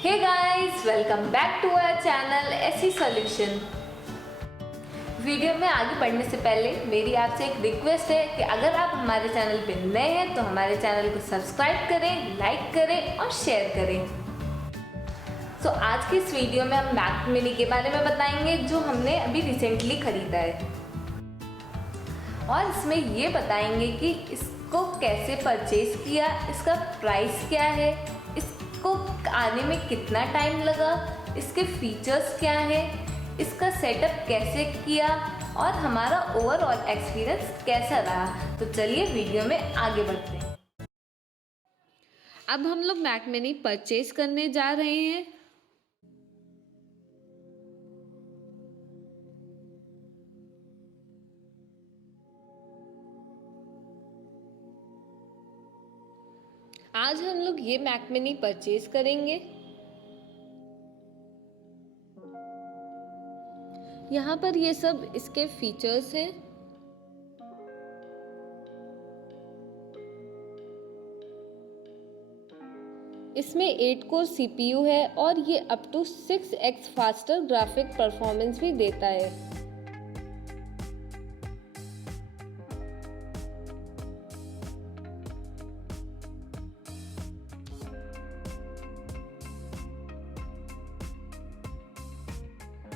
Hey guys, welcome back to our channel AC solution. Video में आगे बढ़ने से पहले मेरी आपसे एक रिक्वेस्ट है कि अगर आप हमारे चैनल पे नए हैं तो हमारे चैनल को सब्सक्राइब करें, लाइक करें और शेयर करें। तो आज की इस वीडियो में हम मैक मिनी के बारे में बताएंगे जो हमने अभी रिसेंटली खरीदा है, और इसमें ये बताएंगे कि इसको कैसे परचेज किया, इसका प्राइस क्या है, इसको आने में कितना टाइम लगा, इसके फीचर्स क्या है, इसका सेटअप कैसे किया और हमारा ओवरऑल एक्सपीरियंस कैसा रहा। तो चलिए वीडियो में आगे बढ़ते हैं। अब हम लोग मैक मिनी परचेज करने जा रहे हैं। आज हम लोग ये मैक मिनी परचेज करेंगे। यहाँ पर ये सब इसके फीचर्स हैं। इसमें 8 कोर CPU है और ये up to 6x faster graphic performance भी देता है।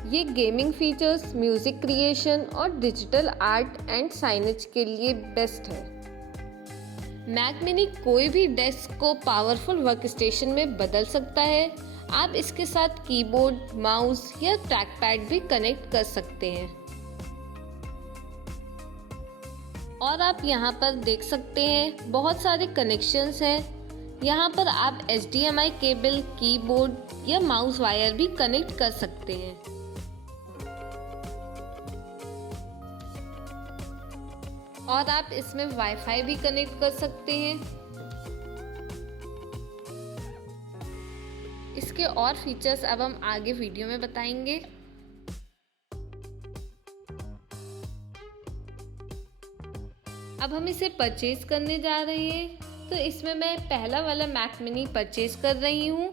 ये गेमिंग फीचर्स, म्यूजिक क्रिएशन और डिजिटल आर्ट एंड साइनेज के लिए बेस्ट है। मैक मिनी कोई भी डेस्क को पावरफुल वर्कस्टेशन में बदल सकता है। आप इसके साथ कीबोर्ड, माउस या ट्रैक पैड भी कनेक्ट कर सकते हैं। और आप यहाँ पर देख सकते हैं बहुत सारे कनेक्शंस हैं। यहाँ पर आप HDMI केबल, कीबोर्ड या माउस वायर भी कनेक्ट कर सकते हैं। और आप इसमें वाईफाई भी कनेक्ट कर सकते हैं। इसके और फीचर्स अब हम आगे वीडियो में बताएंगे। अब हम इसे परचेज करने जा रहे हैं। तो इसमें मैं पहला वाला मैक मिनी परचेज कर रही हूँ,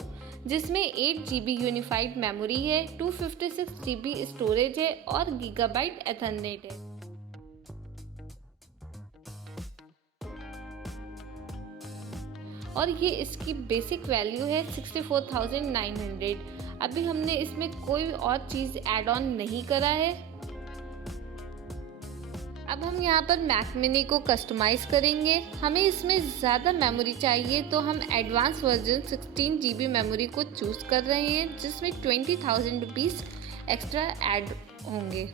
जिसमें 8 GB यूनिफाइड मेमोरी है, 256 GB स्टोरेज है और गीगाबाइट एथरनेट है। और ये इसकी बेसिक वैल्यू है 64,900। अभी हमने इसमें कोई और चीज़ ऐड ऑन नहीं करा है। अब हम यहाँ पर मैक मिनी को कस्टमाइज करेंगे। हमें इसमें ज़्यादा मेमोरी चाहिए तो हम एडवांस वर्जन 16 GB मेमोरी को चूज़ कर रहे हैं, जिसमें 20,000 रुपीज़ एक्स्ट्रा ऐड होंगे।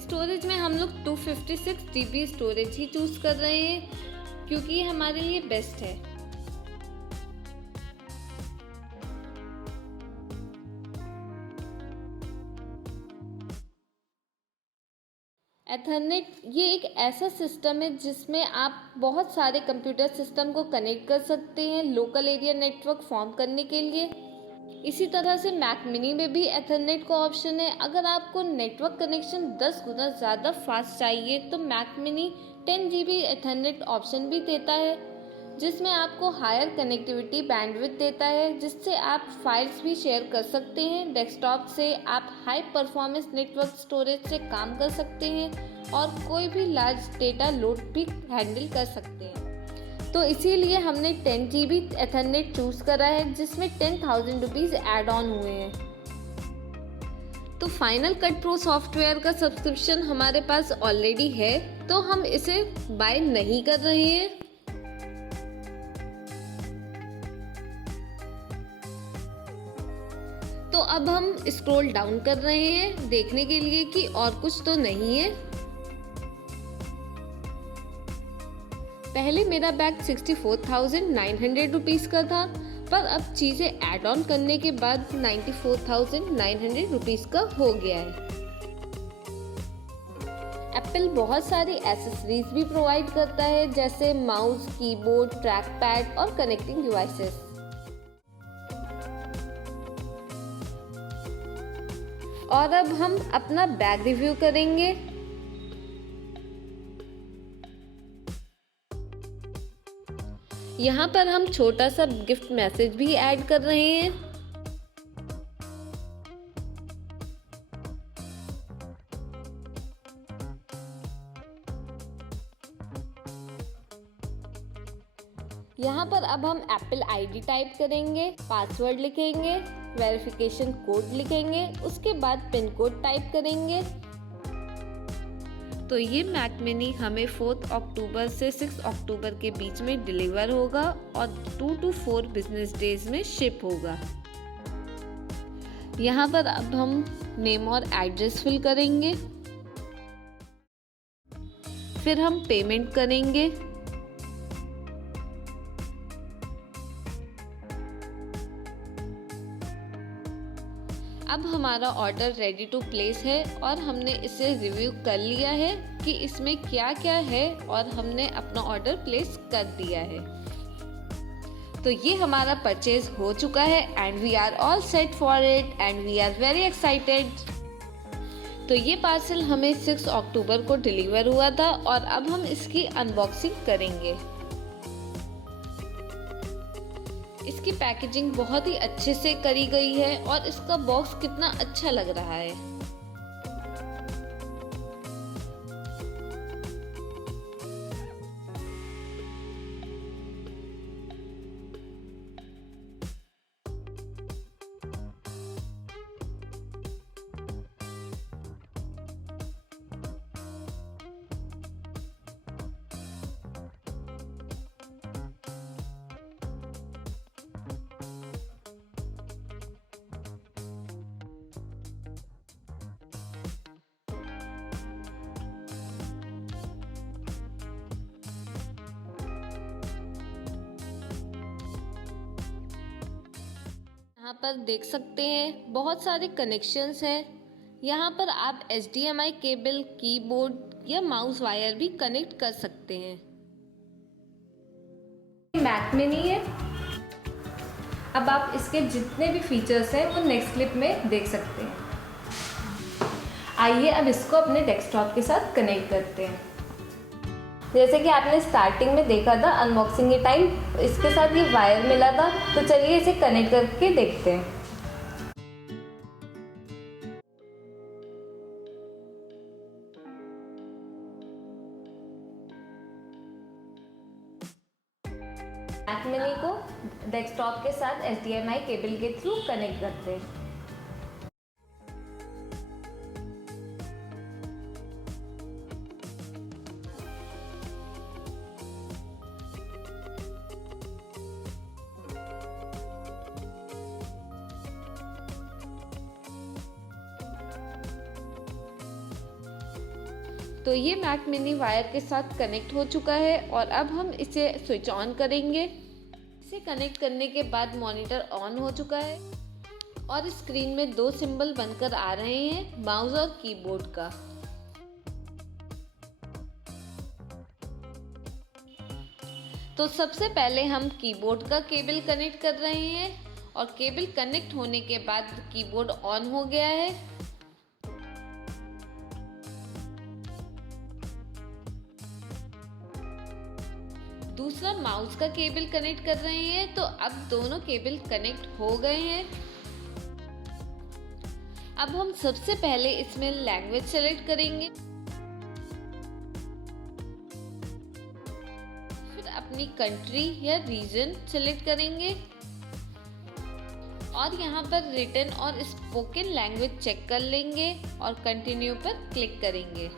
स्टोरेज में हम लोग 256 GB स्टोरेज ही चूज़ कर रहे हैं क्योंकि ये हमारे लिए बेस्ट है। एथरनेट ये एक ऐसा सिस्टम है जिसमें आप बहुत सारे कंप्यूटर सिस्टम को कनेक्ट कर सकते हैं लोकल एरिया नेटवर्क फॉर्म करने के लिए। इसी तरह से मैक मिनी में भी एथरनेट का ऑप्शन है। अगर आपको नेटवर्क कनेक्शन 10 गुना ज़्यादा फास्ट चाहिए तो Mac mini 10 GB ethernet option भी देता है, जिसमें आपको हायर कनेक्टिविटी बैंडविड्थ देता है, जिससे आप फाइल्स भी शेयर कर सकते हैं। डेस्कटॉप से आप हाई परफॉर्मेंस नेटवर्क स्टोरेज से काम कर सकते हैं और कोई भी लार्ज डेटा लोड भी हैंडल कर सकते हैं। तो इसीलिए हमने 10 GB एथरनेट चूज़ करा है, जिसमें 10,000 रुपीज़ ऐड ऑन हुए हैं। तो फाइनल कट प्रो सॉफ्टवेयर का सब्सक्रिप्शन हमारे पास ऑलरेडी है, तो हम इसे बाय नहीं कर रहे हैं। तो अब हम स्क्रॉल डाउन कर रहे हैं देखने के लिए कि और कुछ तो नहीं है। पहले मेरा बैग 64,900 रुपीज़ का था, पर अब चीज़ें ऐड ऑन करने के बाद 94,900 रुपीज़ का हो गया है। एप्पल बहुत सारी एसेसरीज भी प्रोवाइड करता है, जैसे माउस, कीबोर्ड, ट्रैक पैड और कनेक्टिंग डिवाइसेस। और अब हम अपना बैग रिव्यू करेंगे। यहाँ पर हम छोटा सा गिफ्ट मैसेज भी ऐड कर रहे हैं। यहाँ पर अब हम एप्पल आईडी टाइप करेंगे, पासवर्ड लिखेंगे, वेरिफिकेशन कोड लिखेंगे, उसके बाद पिन कोड टाइप करेंगे। तो ये मैक मिनी हमें 4 अक्टूबर से 6 अक्टूबर के बीच में डिलीवर होगा और 2 to 4 बिजनेस डेज में शिप होगा। यहाँ पर अब हम नेम और एड्रेस फिल करेंगे, फिर हम पेमेंट करेंगे। अब हमारा ऑर्डर रेडी टू प्लेस है और हमने इसे रिव्यू कर लिया है कि इसमें क्या क्या है और हमने अपना ऑर्डर प्लेस कर दिया है। तो ये हमारा परचेज हो चुका है and we are all set for it and we are very excited. तो ये पार्सल हमें 6 अक्टूबर को डिलीवर हुआ था और अब हम इसकी अनबॉक्सिंग करेंगे। इसकी पैकेजिंग बहुत ही अच्छे से करी गई है और इसका बॉक्स कितना अच्छा लग रहा है। यहाँ पर देख सकते हैं बहुत सारे कनेक्शंस हैं। यहाँ पर आप HDMI केबल, कीबोर्ड या माउस वायर भी कनेक्ट कर सकते हैं। मैक मिनी है। अब आप इसके जितने भी फीचर्स हैं वो नेक्स्ट क्लिप में देख सकते हैं। आइए अब इसको अपने डेस्कटॉप के साथ कनेक्ट करते हैं। जैसे कि आपने स्टार्टिंग में देखा था अनबॉक्सिंग के टाइम, इसके साथ ये वायर मिला था। तो चलिए इसे कनेक्ट करके देखते हैं। मैक मिनी को डेस्कटॉप के साथ HDMI केबल के थ्रू कनेक्ट करते हैं। तो ये मैक मिनी वायर के साथ कनेक्ट हो चुका है और अब हम इसे स्विच ऑन करेंगे। इसे कनेक्ट करने के बाद मॉनिटर ऑन हो चुका है और स्क्रीन में 2 सिंबल बनकर आ रहे हैं, माउस और कीबोर्ड का। तो सबसे पहले हम कीबोर्ड का केबल कनेक्ट कर रहे हैं और केबल कनेक्ट होने के बाद कीबोर्ड ऑन हो गया है। दूसरा माउस का केबल कनेक्ट कर रहे हैं। तो अब दोनों केबल कनेक्ट हो गए हैं। अब हम सबसे पहले इसमें लैंग्वेज सेलेक्ट करेंगे, फिर अपनी कंट्री या रीजन सेलेक्ट करेंगे और यहाँ पर रिटन और स्पोकन लैंग्वेज चेक कर लेंगे और कंटिन्यू पर क्लिक करेंगे।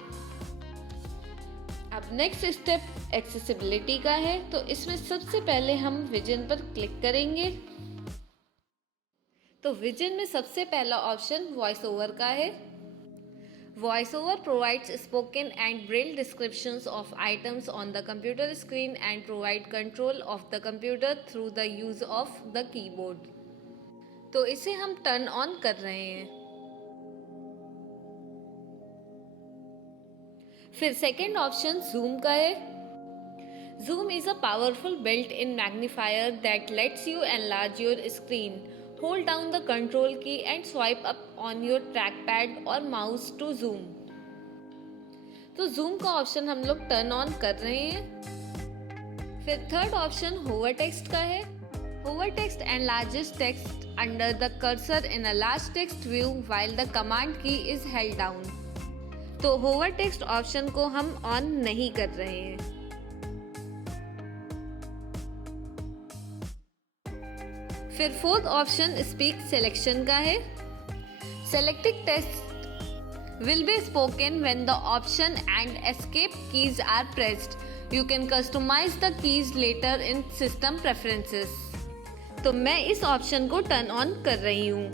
अब नेक्स्ट स्टेप एक्सेसिबिलिटी का है। तो इसमें सबसे पहले हम विजन पर क्लिक करेंगे। तो विजन में सबसे पहला ऑप्शन वॉइस ओवर का है। Voice over provides spoken and Braille descriptions of items on the computer screen and provide control of the computer through the use of the keyboard. तो इसे हम टर्न ऑन कर रहे हैं। फिर सेकेंड ऑप्शन जूम का है। Zoom is a powerful built-in magnifier that lets you enlarge your screen. Hold down the control key and swipe up on your trackpad or mouse to zoom. तो zoom का option हम लोग turn on कर रहे हैं। फिर third option hover text का है। Hover text enlarges text under the cursor in a large text view while the command key is held down. तो होवर टेक्स्ट ऑप्शन को हम ऑन नहीं कर रहे हैं। फिर फोर्थ ऑप्शन स्पीक सिलेक्शन का है। Selecting text will be spoken when the option and escape keys are pressed. You can customize the keys later in system preferences. तो मैं इस ऑप्शन को टर्न ऑन कर रही हूँ।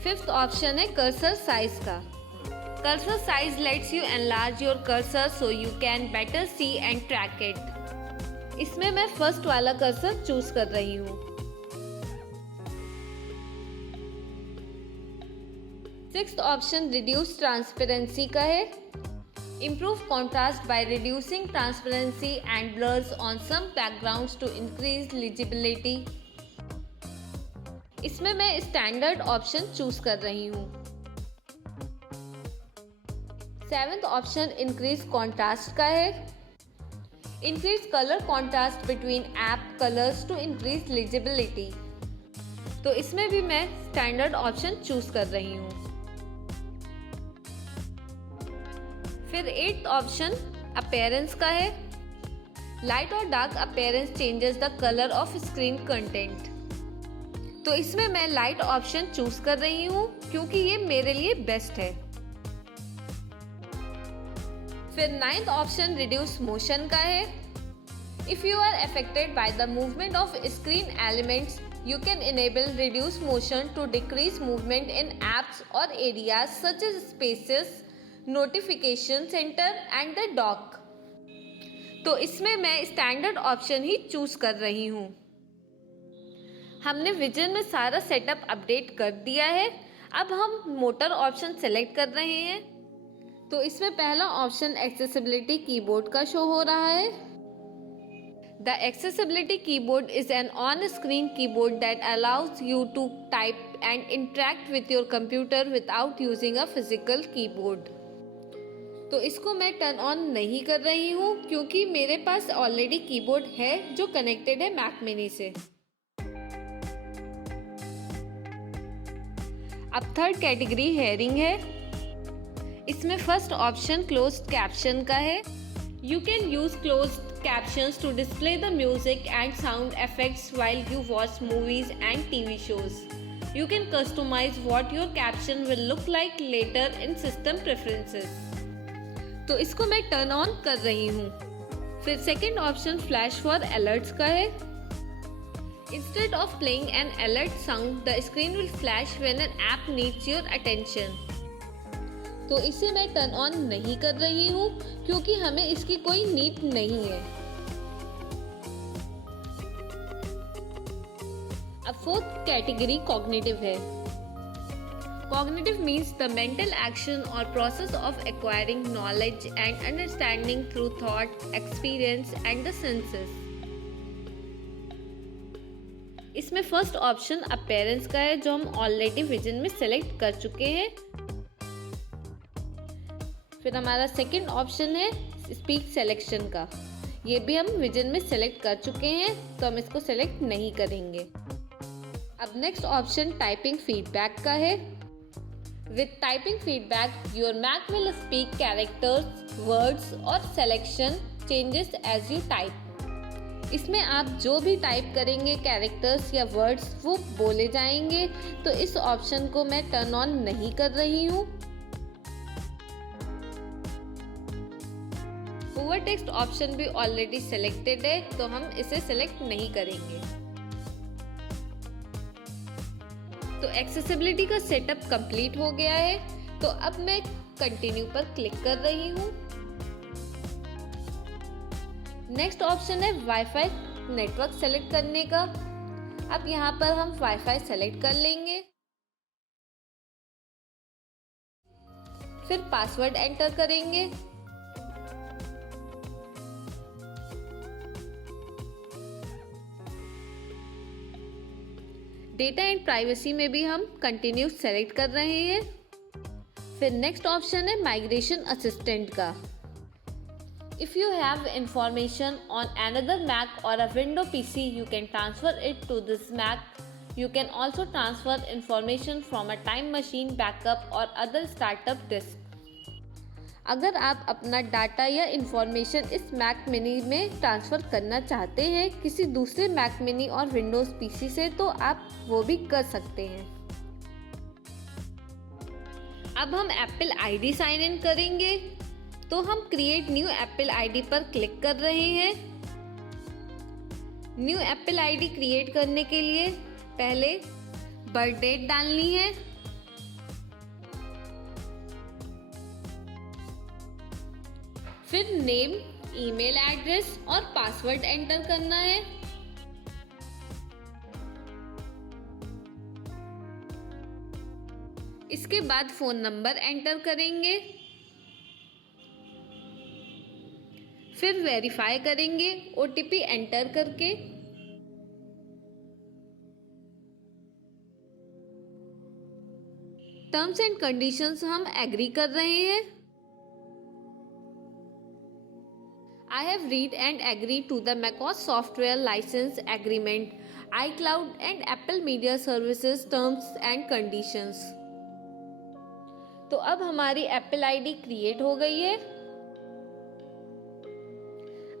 फिफ्थ ऑप्शन है कर्सर साइज का। Cursor size let's you enlarge your cursor so you can better C and track it. इसमें मैं फर्स्ट वाला कर्सर चूज कर रही हूँ। सिक्स्थ ऑप्शन रिड्यूस ट्रांसपेरेंसी का है। Improve contrast by reducing transparency and blurs on some backgrounds to increase legibility. इसमें मैं स्टैंडर्ड ऑप्शन चूज कर रही हूँ। सेवेंथ ऑप्शन इंक्रीज कॉन्ट्रास्ट का है। Increase colour contrast between app colours to increase legibility. तो इसमें भी मैं स्टैंडर्ड ऑप्शन चूज कर रही हूँ। फिर एट्थ ऑप्शन अपीयरेंस का है। लाइट और dark appearance changes the colour of screen content. तो इसमें मैं लाइट ऑप्शन चूज कर रही हूँ क्योंकि ये मेरे लिए बेस्ट है। फिर नाइन्थ ऑप्शन रिड्यूस मोशन का है। If you are affected by the movement of screen elements you can enable reduce motion to decrease movement in apps or areas such as spaces, notification center and the dock। तो इसमें मैं standard option ही choose कर रही हूँ। हमने vision में सारा setup update कर दिया है। अब हम मोटर ऑप्शन सेलेक्ट कर रहे हैं। तो इसमें पहला ऑप्शन एक्सेसिबिलिटी कीबोर्ड का शो हो रहा है। The accessibility keyboard is an on-screen keyboard that allows you to type and interact with your computer without using a physical keyboard। तो इसको मैं टर्न ऑन नहीं कर रही हूँ क्योंकि मेरे पास ऑलरेडी कीबोर्ड है जो कनेक्टेड है मैक मिनी से। अब थर्ड कैटेगरी हेयरिंग है। इसमें फर्स्ट ऑप्शन क्लोज्ड कैप्शन का है। You can use closed captions to display the music and sound effects while you watch movies and TV shows. You can customize what your caption will look like later in system preferences। तो इसको मैं turn on कर रही हूँ। फिर second option flash for alerts का है। Instead of playing an alert sound, the screen will flash when an app needs your attention। तो इसे मैं टर्न ऑन नहीं कर रही हूँ क्योंकि हमें इसकी कोई नीड नहीं है। अब फोर्थ कैटेगरी कॉग्निटिव है। Cognitive means the mental action or process of acquiring knowledge and understanding through thought, experience and the senses. इसमें फर्स्ट ऑप्शन अपीयरेंस का है जो हम ऑलरेडी विजन में सेलेक्ट कर चुके हैं। फिर हमारा सेकंड ऑप्शन है स्पीक सिलेक्शन का। ये भी हम विजन में सेलेक्ट कर चुके हैं तो हम इसको सेलेक्ट नहीं करेंगे। अब नेक्स्ट ऑप्शन टाइपिंग फीडबैक का है। With typing feedback your Mac will speak characters, words or selection changes as you type. इसमें आप जो भी टाइप करेंगे कैरेक्टर्स या वर्ड्स वो बोले जाएंगे। तो इस ऑप्शन को मैं टर्न ऑन नहीं कर रही हूँ। ओवर टेक्स्ट ऑप्शन भी ऑलरेडी सेलेक्टेड है तो हम इसे सेलेक्ट नहीं करेंगे। तो एक्सेसिबिलिटी का सेटअप कंप्लीट हो गया है। तो अब मैं कंटिन्यू पर क्लिक कर रही हूँ। नेक्स्ट ऑप्शन है वाईफाई नेटवर्क सेलेक्ट करने का। अब यहाँ पर हम वाईफाई सेलेक्ट कर लेंगे। फिर पासवर्ड एंटर करेंगे। डेटा एंड प्राइवेसी में भी हम कंटिन्यू सेलेक्ट कर रहे हैं। फिर नेक्स्ट ऑप्शन है माइग्रेशन असिस्टेंट का। If you have information on another Mac or a Windows PC, you can transfer it to this Mac. You can also transfer information from a Time Machine, backup or other startup disk. अगर आप अपना data या information इस Mac mini में transfer करना चाहते हैं किसी दूसरे मैक मिनी और विंडोज़ पीसी से, तो आप वो भी कर सकते हैं। अब हम एप्पल आईडी साइन इन करेंगे, तो हम क्रिएट न्यू एप्पल आईडी पर क्लिक कर रहे हैं। न्यू एप्पल आईडी क्रिएट करने के लिए पहले बर्थ डेट डालनी है, फिर नेम, ईमेल एड्रेस और पासवर्ड एंटर करना है। इसके बाद फ़ोन नंबर एंटर करेंगे, फिर वेरीफाई करेंगे ओटीपी एंटर करके। टर्म्स एंड कंडीशंस हम एग्री कर रहे हैं। I have read and agree to the macOS software license agreement, iCloud and Apple Media Services terms and conditions। तो अब हमारी एप्पल आईडी क्रिएट हो गई है।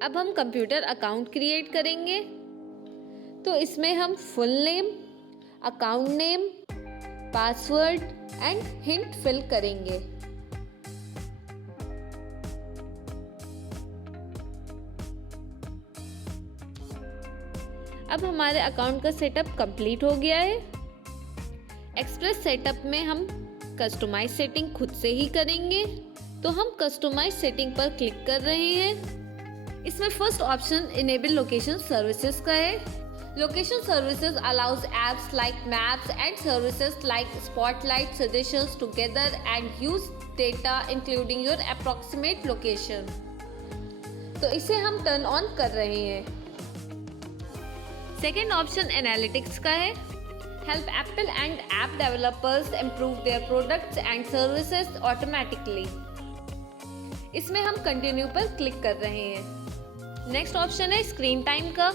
अब हम कंप्यूटर अकाउंट क्रिएट करेंगे, तो इसमें हम full name, account name, password and hint fill करेंगे। अब हमारे अकाउंट का सेटअप कंप्लीट हो गया है। एक्सप्रेस सेटअप में हम कस्टमाइज सेटिंग खुद से ही करेंगे, तो हम कस्टमाइज सेटिंग पर क्लिक कर रहे हैं। इसमें first option enable location services का है। Location services allows apps like Maps and services like Spotlight suggestions to gather and use data including your approximate location. तो इसे हम टर्न ऑन कर रहे हैं। सेकेंड ऑप्शन एनालिटिक्स का है। Help Apple and app developers improve their products and services automatically. इसमें हम कंटिन्यू पर क्लिक कर रहे हैं। नेक्स्ट ऑप्शन है स्क्रीन टाइम का।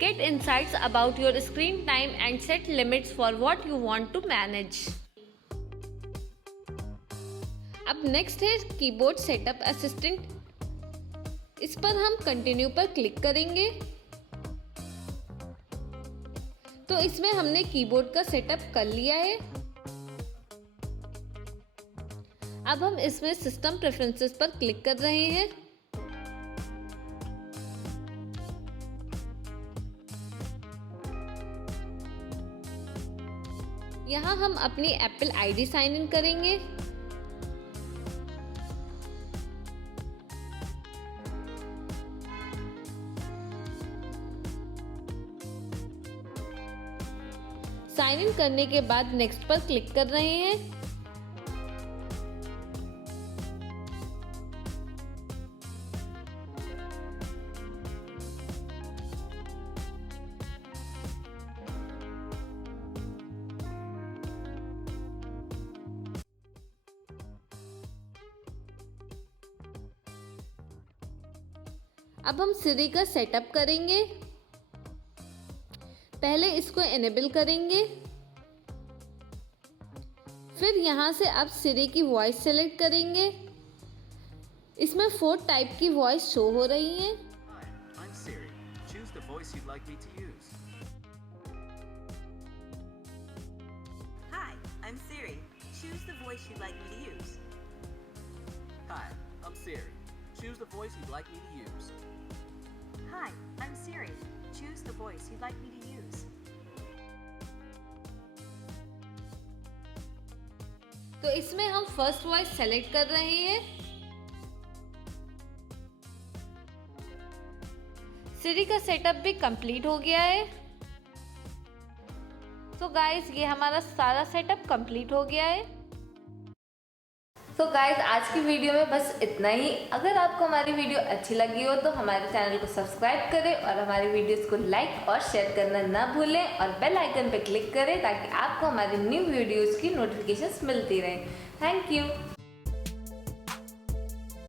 Get insights about your screen time and set limits for what you want to manage. अब next है कीबोर्ड सेटअप असिस्टेंट। इस पर हम कंटिन्यू पर क्लिक करेंगे, तो इसमें हमने कीबोर्ड का सेटअप कर लिया है। अब हम इसमें सिस्टम प्रेफरेंसेस पर क्लिक कर रहे हैं। यहाँ हम अपनी एप्पल आईडी साइन इन करेंगे। साइन इन करने के बाद नेक्स्ट पर क्लिक कर रहे हैं। अब हम सिरी का सेटअप करेंगे। पहले इसको एनेबल करेंगे, फिर यहाँ से आप सिरी की वॉइस सेलेक्ट करेंगे। इसमें 4 टाइप की वॉइस शो हो रही हैं। I'm Siri. Choose the voice you'd like me to use. Hi, I'm Siri. Choose the voice you'd like me to use. Hi, I'm Siri. Choose the voice you'd like me to use. Hi, I'm Siri. Choose the voice you'd like me to use. तो इसमें हम first voice select कर रहे हैं। सिरी का setup भी complete हो गया है। तो गाइस ये हमारा सारा सेटअप कंप्लीट हो गया है। तो गाइस आज की वीडियो में बस इतना ही। अगर आपको हमारी वीडियो अच्छी लगी हो तो हमारे चैनल को सब्सक्राइब करें और हमारी वीडियोस को लाइक और शेयर करना ना भूलें और बेल आइकन पर क्लिक करें ताकि आपको हमारी न्यू वीडियोस की नोटिफिकेशंस मिलती रहें। Thank you.